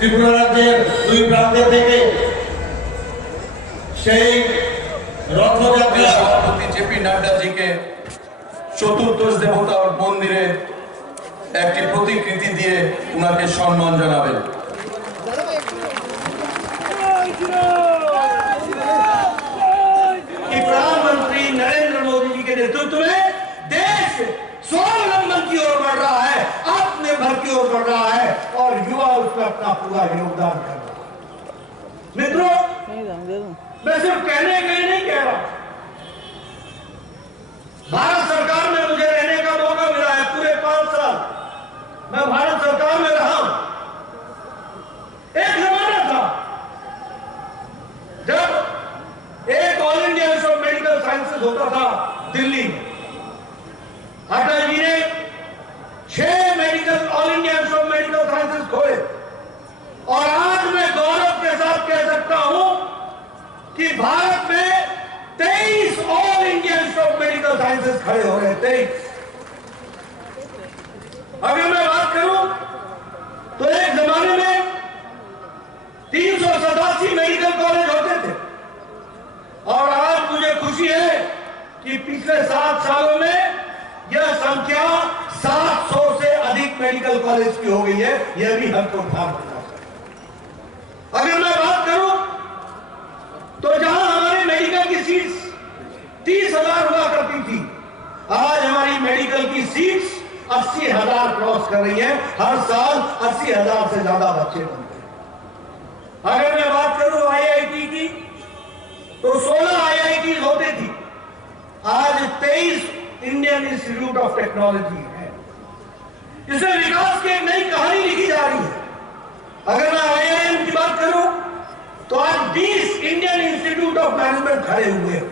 ত্রিপুরা রাজ্যের দুই প্রান্তে থেকে সেই রথযাত্রা সভাপতি জেপি নাড্ডাজিকে চতুর্দশ দেবতার মন্দিরে একটি প্রতিকৃতি দিয়ে উনাকে সম্মান জানাবেন। प्रधानमंत्री नरेंद्र मोदी जी के नेतृत्व में देश स्वावलंबन की ओर बढ़ रहा है, आत्मनिर्भर की ओर बढ़ रहा है और युवा उसमें अपना पूरा योगदान कर रहा है। मित्रों, मैं सिर्फ कहने के लिए नहीं कह रहा, भारत सरकार में मुझे रहने का मौका मिला है। पूरे 5 साल मैं भारत सरकार में रहा हूं। एक जमाना था जब एक all India institute of medical sciences होता था दिल्ली में। अटल जी ने 6 medical all India institute of medical sciences खोले और आज मैं गौरव के साथ कह सकता हूं कि भारत में 23 all India institute of medical sciences खड़े हो रहे हैं। 23। अगर मैं बात करूं तो एक जमाने में 387 मेडिकल कॉलेज होते थे और आज मुझे खुशी है कि पिछले 7 सालों में यह संख्या 700 से अधिक मेडिकल कॉलेज की हो गई है। यह भी हमको ध्यान रखना चाहिए। अगर मैं बात करूं तो जहां हमारे मेडिकल की सीट्स 30,000 हुआ करती थी, आज हमारी मेडिकल की सीट्स 80,000 क्रॉस कर रही है। हर साल 80,000 से ज्यादा बच्चे बनते हैं। अगर मैं बात करूं आईआईटी की तो 16 आईआईटी होती थी, आज 23 इंडियन इंस्टीट्यूट ऑफ टेक्नोलॉजी है। इसमें विकास की एक नई कहानी लिखी जा रही है। अगर मैं आईआईएम की बात करूं तो आज 20 इंडियन इंस्टीट्यूट ऑफ मैनेजमेंट खड़े हुए हैं।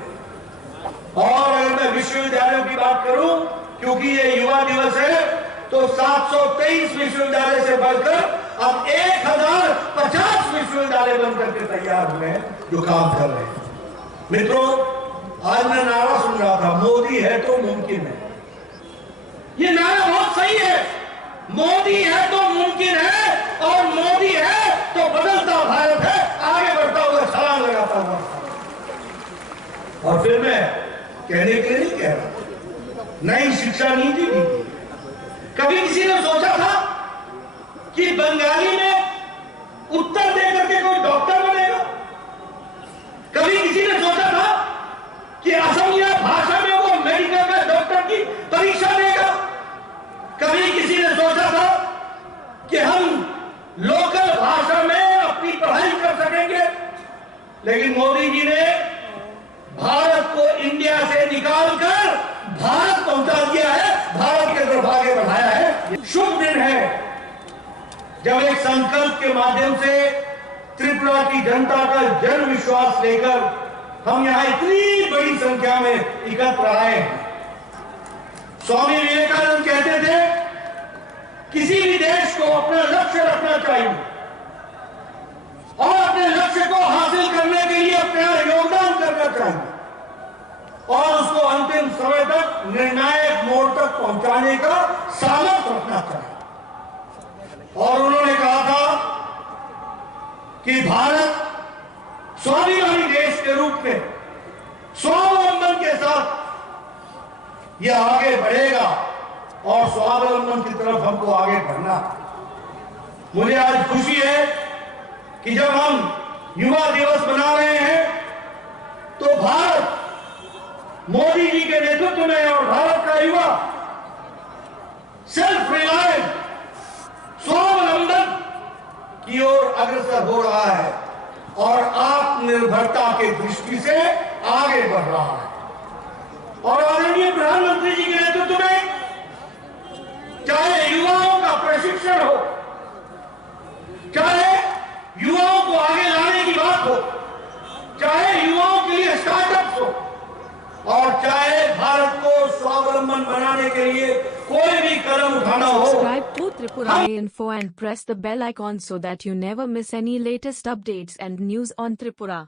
और अगर मैं विश्वविद्यालयों की बात करूं, क्योंकि ये युवा दिवस है, तो 723 विश्वविद्यालय से बढ़कर अब 1050 विश्वविद्यालय बनकर के तैयार हुए हैं जो काम कर रहे हैं। मित्रों, आज मैं नारा सुन रहा था, मोदी है तो मुमकिन है। ये नारा बहुत सही है। मोदी है तो मुमकिन है और मोदी है तो बदलता भारत है, आगे बढ़ता हुआ छलांग लगाता हुआ। और फिर मैं कहने के लिए नहीं कह रहा, नई शिक्षा नीति दी। कभी किसी ने सोचा था कि बंगाली में उत्तर देकर के कोई डॉक्टर बनेगा? कभी किसी ने सोचा था कि असमिया भाषा में वो अमेरिका का डॉक्टर की परीक्षा देगा? कभी किसी ने सोचा था कि हम लोकल भाषा में अपनी पढ़ाई कर सकेंगे? लेकिन मोदी जी ने भारत को इंडिया से निकालकर भारत पहुंचा दिया है, भारत के तरफ आगे बढ़ाया है। शुभ दिन है जब एक संकल्प के माध्यम से त्रिपुरा की जनता का जन विश्वास लेकर हम यहां इतनी बड़ी संख्या में एकत्र आए हैं। स्वामी विवेकानंद कहते थे, किसी भी देश को अपना लक्ष्य रखना चाहिए और अपने लक्ष्य को हासिल करने के लिए अपना योगदान करना चाहिए और उसको अंतिम समय तक निर्णायक मोड़ तक पहुंचाने का सामर्थ्य रखना चाहिए। और उन्होंने कहा था कि भारत स्वाभिमानी देश के रूप में स्वावलंबन के साथ यह आगे बढ़ेगा और स्वावलंबन की तरफ हमको आगे बढ़ना। मुझे आज खुशी है कि जब हम युवा दिवस मना रहे हैं तो भारत मोदी जी के नेतृत्व में और भारत का युवा सेल्फ रिलायंस स्वावलंबन की ओर अग्रसर हो रहा है और आत्मनिर्भरता की दृष्टि से आगे बढ़ रहा है। और आदरणीय प्रधानमंत्री जी के नेतृत्व में चाहे युवाओं का प्रशिक्षण हो, चाहे युवाओं को आगे लाने की बात हो, चाहे युवाओं के लिए स्टार्टअप्स हो और चाहे भारत को स्वावलंबन बनाने के लिए कोई भी कदम उठाना हो। Subscribe to Tripura Info and press the bell icon so that you never miss any latest updates and news on Tripura.